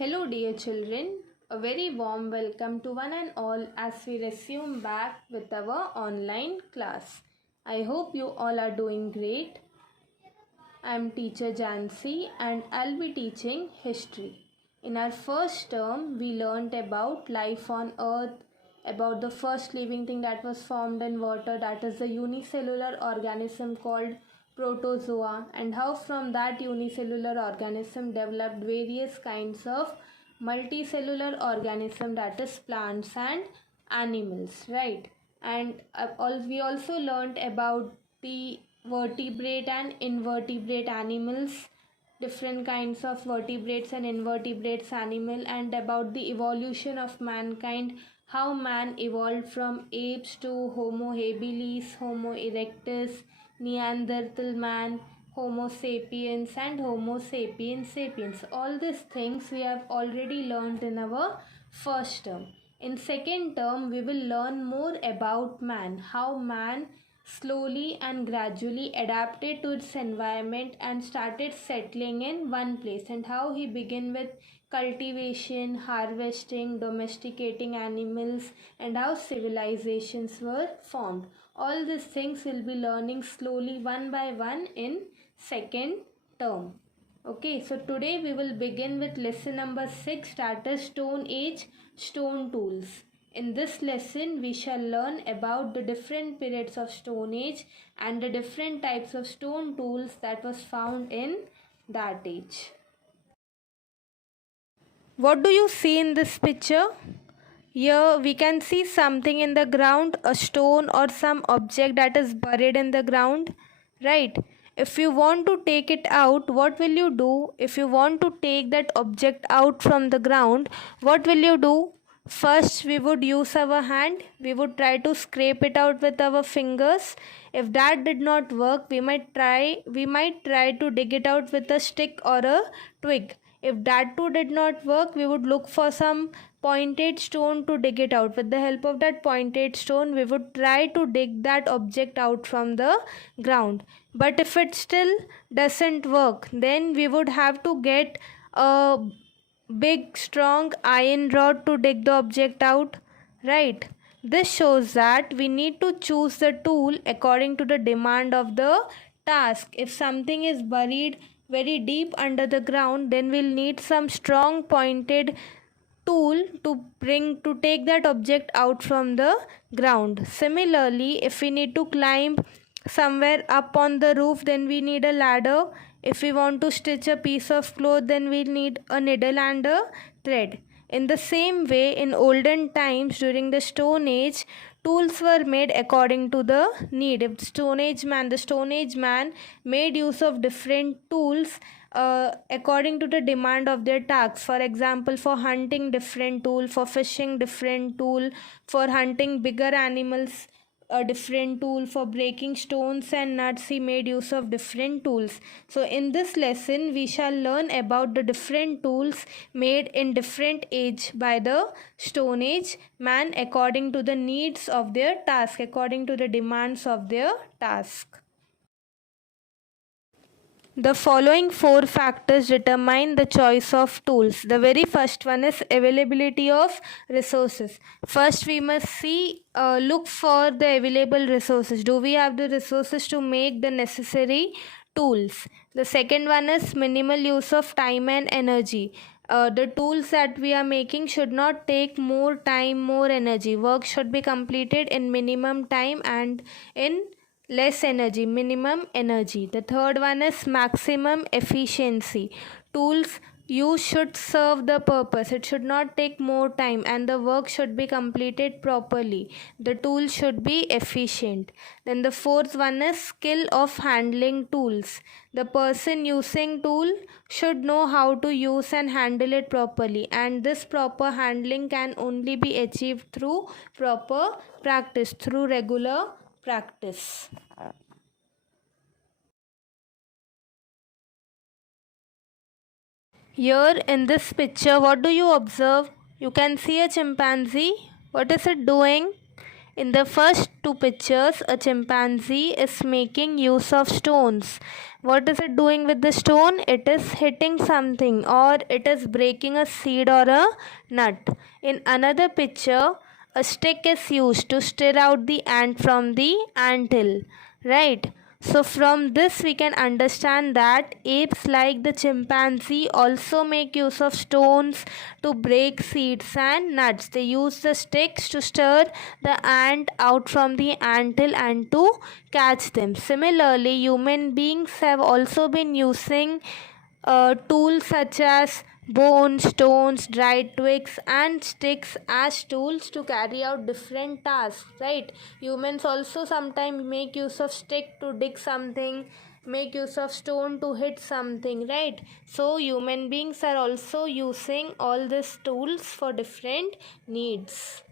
Hello, dear children. A very warm welcome to one and all as we resume back with our online class. I hope you all are doing great. I am teacher Jansi and I'll be teaching history. In our first term, we learnt about life on earth, about the first living thing that was formed in water, that is the unicellular organism called protozoa, and how from that unicellular organism developed various kinds of multicellular organism, that is plants and animals, right? And we also learnt about the vertebrate and invertebrate animals, different kinds of vertebrates and invertebrates animal, and about the evolution of mankind, how man evolved from apes to Homo habilis, Homo erectus, Neanderthal man, Homo sapiens and Homo sapiens sapiens. All these things we have already learned in our first term. In second term, we will learn more about man, how man slowly and gradually adapted to its environment and started settling in one place, and how he began with cultivation, harvesting, domesticating animals, and how civilizations were formed. All these things we'll be learning slowly one by one in second term. Okay, so today we will begin with lesson number 6, that is Stone Age Stone Tools. In this lesson, we shall learn about the different periods of Stone Age and the different types of stone tools that was found in that age. What do you see in this picture? Here we can see something in the ground, a stone or some object that is buried in the ground, right? If you want to take it out, what will you do? If you want to take that object out from the ground, what will you do? First, we would use our hand. We would try to scrape it out with our fingers. If that did not work, we might try to dig it out with a stick or a twig. If that too did not work, we would look for some pointed stone to dig it out. With the help of that pointed stone, we would try to dig that object out from the ground. But if it still doesn't work, then we would have to get a big strong iron rod to dig the object out, right? This shows that we need to choose the tool according to the demand of the task. If something is buried very deep under the ground, then we'll need some strong pointed tool to take that object out from the ground. Similarly, if we need to climb somewhere up on the roof, then we need a ladder. If we want to stitch a piece of cloth, then we'll need a needle and a thread. In the same way, in olden times during the Stone Age, tools were made according to the need. If the Stone Age man made use of different tools according to the demand of their tasks. For example, for hunting different tool, for fishing different tool, for hunting bigger animals a different tool, for breaking stones and nuts he made use of different tools. So in this lesson we shall learn about the different tools made in different age by the Stone Age man according to the needs of their task, according to the demands of their task. The following 4 factors determine the choice of tools. The very first one is availability of resources. First, we must look for the available resources. Do we have the resources to make the necessary tools? The second one is minimal use of time and energy. The tools that we are making should not take more time, more energy. Work should be completed in minimum time and in less energy, minimum energy. The third one is maximum efficiency. Tools used should serve the purpose. It should not take more time and the work should be completed properly. The tool should be efficient. Then the fourth one is skill of handling tools. The person using tool should know how to use and handle it properly, and this proper handling can only be achieved through proper practice, through regular practice. Here in this picture, what do you observe? You can see a chimpanzee. What is it doing? In the first two pictures, a chimpanzee is making use of stones. What is it doing with the stone? It is hitting something, or it is breaking a seed or a nut. In another picture, a stick is used to stir out the ant from the anthill, right? So from this we can understand that apes like the chimpanzee also make use of stones to break seeds and nuts. They use the sticks to stir the ant out from the anthill and to catch them. Similarly, human beings have also been using tools such as bones, stones, dried twigs, and sticks as tools to carry out different tasks, right? Humans also sometimes make use of stick to dig something, make use of stone to hit something, right? So human beings are also using all these tools for different needs.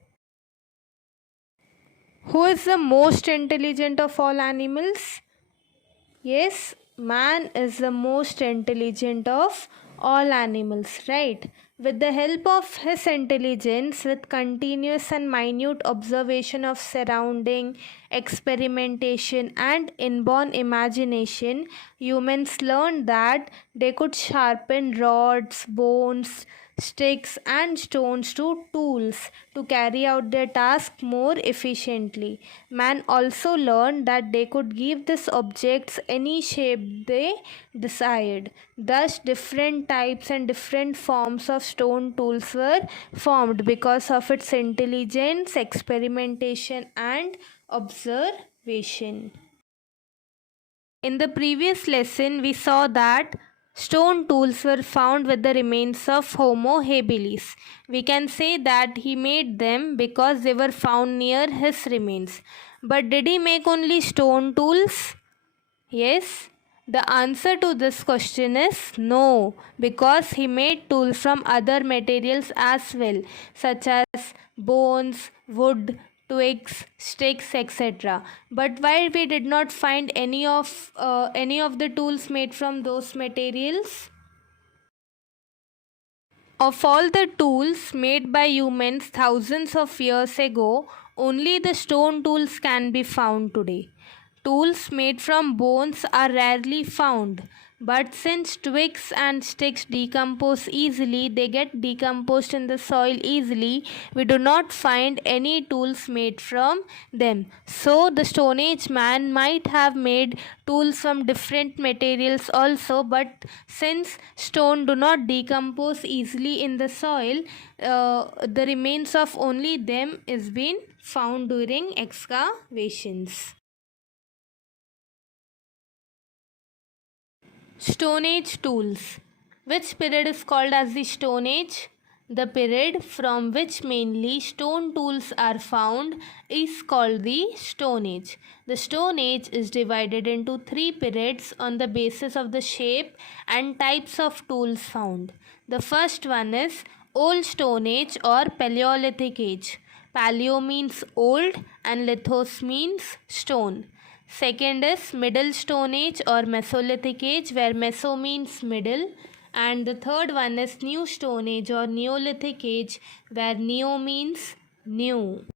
Who is the most intelligent of all animals? Yes, man is the most intelligent of all animals, right? With the help of his intelligence, with continuous and minute observation of surrounding, experimentation, and inborn imagination, humans learned that they could sharpen rods, bones, sticks, and stones to tools to carry out their task more efficiently. Man also learned that they could give these objects any shape they desired. Thus, different types and different forms of stone tools were formed because of its intelligence, experimentation, and observation. In the previous lesson, we saw that stone tools were found with the remains of Homo habilis. We can say that he made them because they were found near his remains. But did he make only stone tools? Yes. The answer to this question is no, because he made tools from other materials as well, such as bones, wood, twigs, sticks, etc. But why we did not find any of the tools made from those materials? Of all the tools made by humans thousands of years ago, only the stone tools can be found today. Tools made from bones are rarely found, but since twigs and sticks decompose easily, they get decomposed in the soil easily. We do not find any tools made from them. So, the Stone Age man might have made tools from different materials also, but since stone do not decompose easily in the soil, the remains of only them is been found during excavations. Stone Age tools. Which period is called as the Stone Age? The period from which mainly stone tools are found is called the Stone Age. The Stone Age is divided into three periods on the basis of the shape and types of tools found. The first one is Old Stone Age or Paleolithic Age. Paleo means old and lithos means stone. Second is Middle Stone Age or Mesolithic Age, where Meso means middle. And the third one is New Stone Age or Neolithic Age, where Neo means new.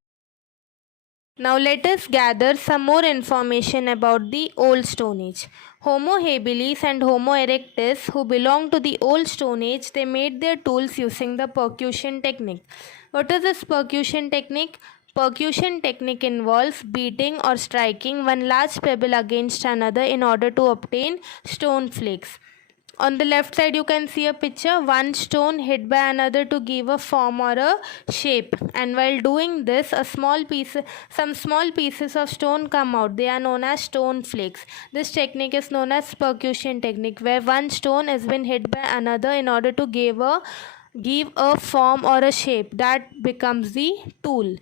Now let us gather some more information about the Old Stone Age. Homo habilis and Homo erectus, who belong to the Old Stone Age, they made their tools using the percussion technique. What is this percussion technique? Percussion technique involves beating or striking one large pebble against another in order to obtain stone flakes. On the left side you can see a picture, one stone hit by another to give a form or a shape, and while doing this some small pieces of stone come out. They are known as stone flakes. This technique is known as percussion technique, where one stone has been hit by another in order to give a form or a shape that becomes the tool.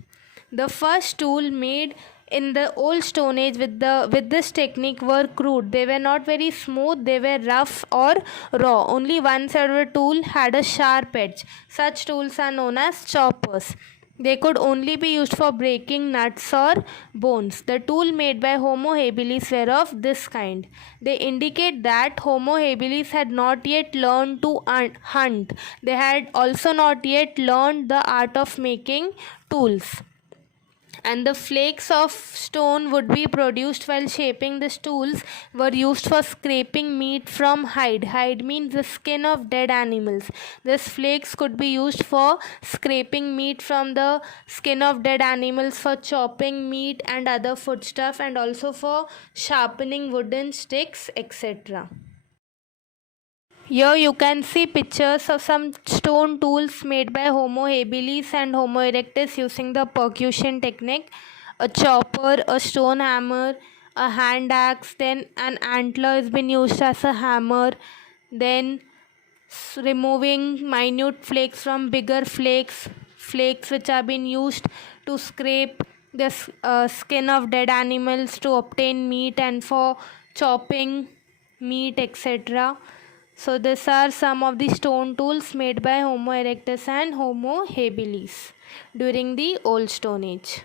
The first tool made in the Old Stone Age with this technique were crude. They were not very smooth, they were rough or raw. Only one side of the tool had a sharp edge. Such tools are known as choppers. They could only be used for breaking nuts or bones. The tool made by Homo habilis were of this kind. They indicate that Homo habilis had not yet learned to hunt. They had also not yet learned the art of making tools. and the flakes of stone would be produced while shaping the tools were used for scraping meat from hide. Hide means the skin of dead animals. These flakes could be used for scraping meat from the skin of dead animals, for chopping meat and other foodstuff, and also for sharpening wooden sticks, etc. Here you can see pictures of some stone tools made by Homo habilis and Homo erectus using the percussion technique. A chopper, a stone hammer, a hand axe, then an antler has been used as a hammer, then removing minute flakes from bigger flakes, flakes which have been used to scrape the skin of dead animals to obtain meat and for chopping meat, etc. So these are some of the stone tools made by Homo erectus and Homo habilis during the Old Stone Age.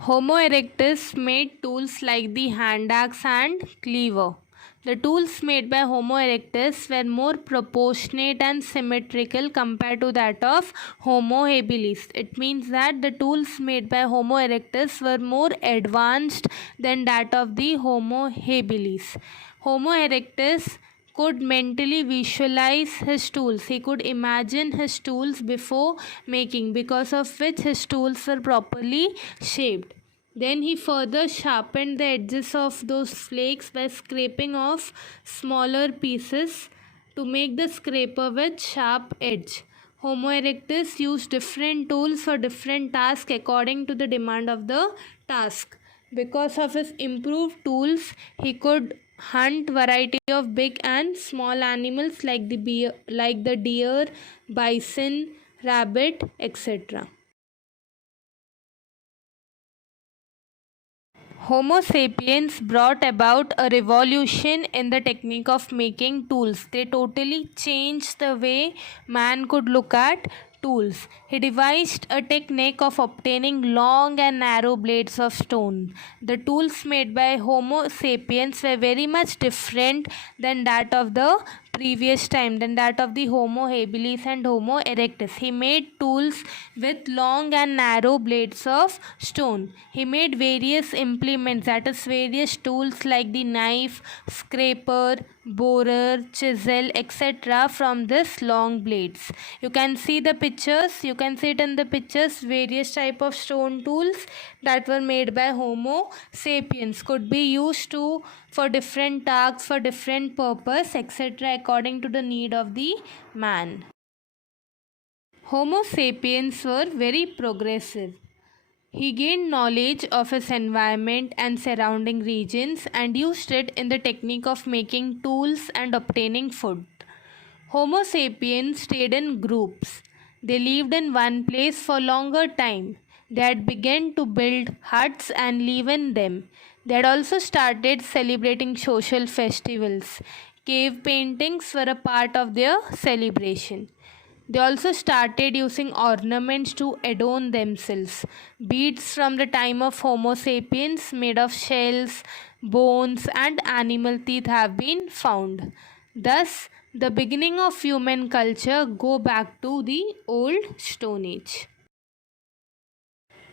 Homo erectus made tools like the hand axe and cleaver. The tools made by Homo erectus were more proportionate and symmetrical compared to that of Homo habilis. It means that the tools made by Homo erectus were more advanced than that of the Homo habilis. Homo erectus could mentally visualize his tools. He could imagine his tools before making, because of which his tools were properly shaped. Then he further sharpened the edges of those flakes by scraping off smaller pieces to make the scraper with sharp edge. Homo erectus used different tools for different tasks according to the demand of the task. Because of his improved tools, he could hunt variety of big and small animals like the deer, bison, rabbit, etc. Homo sapiens brought about a revolution in the technique of making tools. They totally changed the way man could look at tools. He devised a technique of obtaining long and narrow blades of stone. The tools made by Homo sapiens were very much different than that of the previous time, than that of the Homo habilis and Homo erectus. He made tools with long and narrow blades of stone. He made various implements, that is various tools like the knife, scraper, borer, chisel, etc. from this long blades. You can see the pictures, you can see it in the pictures. Various type of stone tools that were made by Homo sapiens could be used to for different tasks, for different purpose, etc. according to the need of the man. Homo sapiens were very progressive. He gained knowledge of his environment and surrounding regions and used it in the technique of making tools and obtaining food. Homo sapiens stayed in groups. They lived in one place for longer time. They had begun to build huts and live in them. They had also started celebrating social festivals. Cave paintings were a part of their celebration. They also started using ornaments to adorn themselves. Beads from the time of Homo sapiens made of shells, bones, and animal teeth have been found. Thus, the beginning of human culture go back to the Old Stone Age.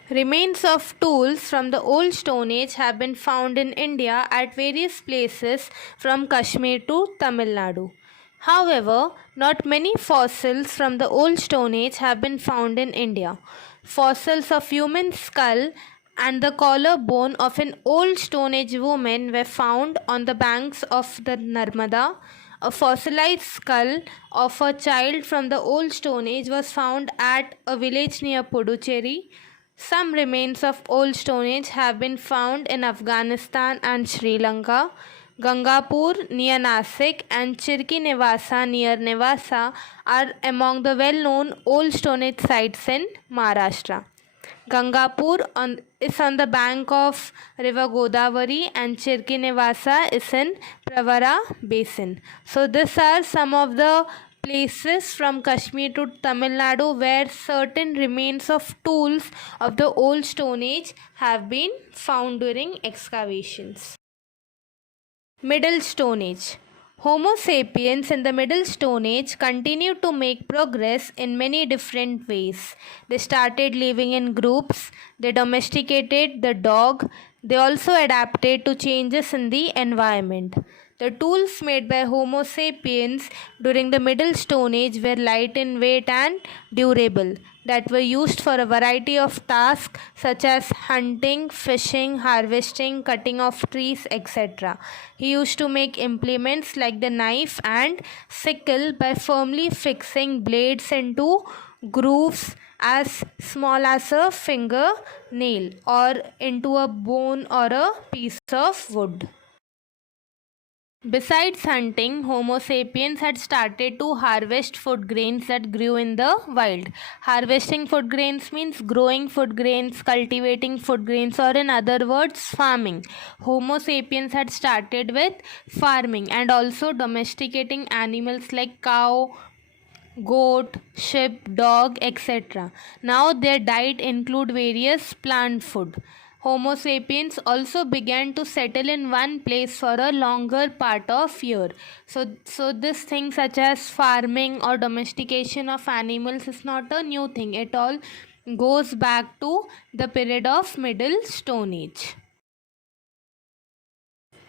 Remains of tools from the Old Stone Age have been found in India at various places from Kashmir to Tamil Nadu. However, not many fossils from the Old Stone Age have been found in India. Fossils of human skull and the collarbone of an Old Stone Age woman were found on the banks of the Narmada. A fossilized skull of a child from the Old Stone Age was found at a village near Puducherry. Some remains of Old Stone Age have been found in Afghanistan and Sri Lanka. Gangapur near Nasik and Chirki Nevasa near Nevasa are among the well-known Old Stone Age sites in Maharashtra. Gangapur is on the bank of river Godavari and Chirki Nevasa is in Pravara basin. So these are some of the places from Kashmir to Tamil Nadu where certain remains of tools of the Old Stone Age have been found during excavations. Middle Stone Age. Homo sapiens in the Middle Stone Age continued to make progress in many different ways. They started living in groups, they domesticated the dog, they also adapted to changes in the environment. The tools made by Homo sapiens during the Middle Stone Age were light in weight and durable, that were used for a variety of tasks such as hunting, fishing, harvesting, cutting of trees, etc. He used to make implements like the knife and sickle by firmly fixing blades into grooves as small as a finger nail or into a bone or a piece of wood. Besides hunting, Homo sapiens had started to harvest food grains that grew in the wild. Harvesting food grains means growing food grains, cultivating food grains, or in other words, farming. Homo sapiens had started with farming and also domesticating animals like cow, goat, sheep, dog, etc. Now their diet include various plant food. Homo sapiens also began to settle in one place for a longer part of year. So this thing such as farming or domestication of animals is not a new thing. It all goes back to the period of Middle Stone Age.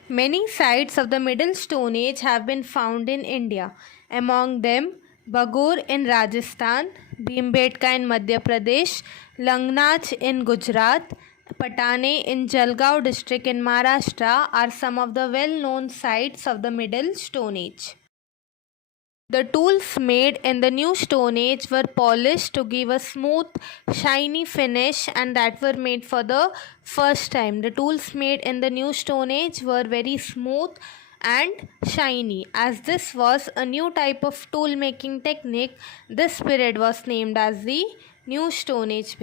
Many sites of the Middle Stone Age have been found in India. Among them, Bagur in Rajasthan, Bhimbetka in Madhya Pradesh, Langnach in Gujarat, Patane in Jalgaon district in Maharashtra are some of the well-known sites of the Middle Stone Age. The tools made in the New Stone Age were polished to give a smooth, shiny finish, and that were made for the first time. The tools made in the New Stone Age were very smooth and shiny. As this was a new type of tool making technique, this period was named as the New Stone Age.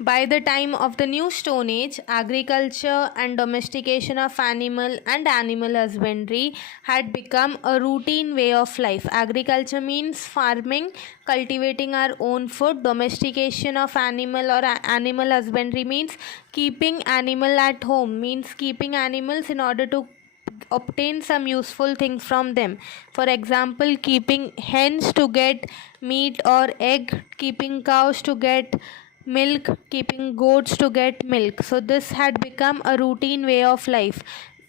By the time of the New Stone Age, agriculture and domestication of animal and animal husbandry had become a routine way of life. Agriculture means farming, cultivating our own food. Domestication of animal or animal husbandry means keeping animal at home, means keeping animals in order to obtain some useful things from them. For example, keeping hens to get meat or egg, keeping cows to get milk, keeping goats to get milk. So this had become a routine way of life.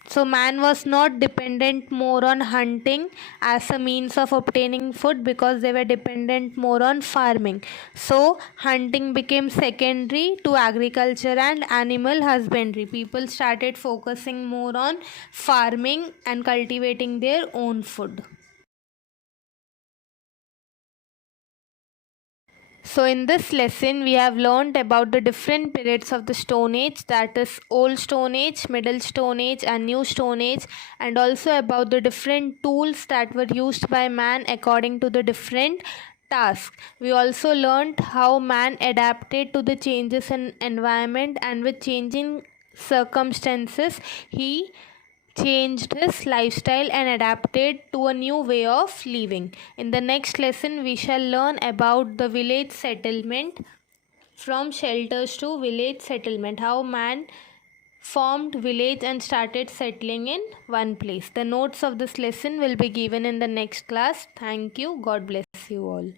So man was not dependent more on hunting as a means of obtaining food because they were dependent more on farming. So hunting became secondary to agriculture and animal husbandry. People started focusing more on farming and cultivating their own food. So in this lesson we have learned about the different periods of the Stone Age, that is Old Stone Age, Middle Stone Age and New Stone Age, and also about the different tools that were used by man according to the different tasks. We also learned how man adapted to the changes in environment, and with changing circumstances he changed his lifestyle and adapted to a new way of living. In the next lesson, we shall learn about the village settlement, from shelters to village settlement, how man formed village and started settling in one place. The notes of this lesson will be given in the next class. Thank you. God bless you all.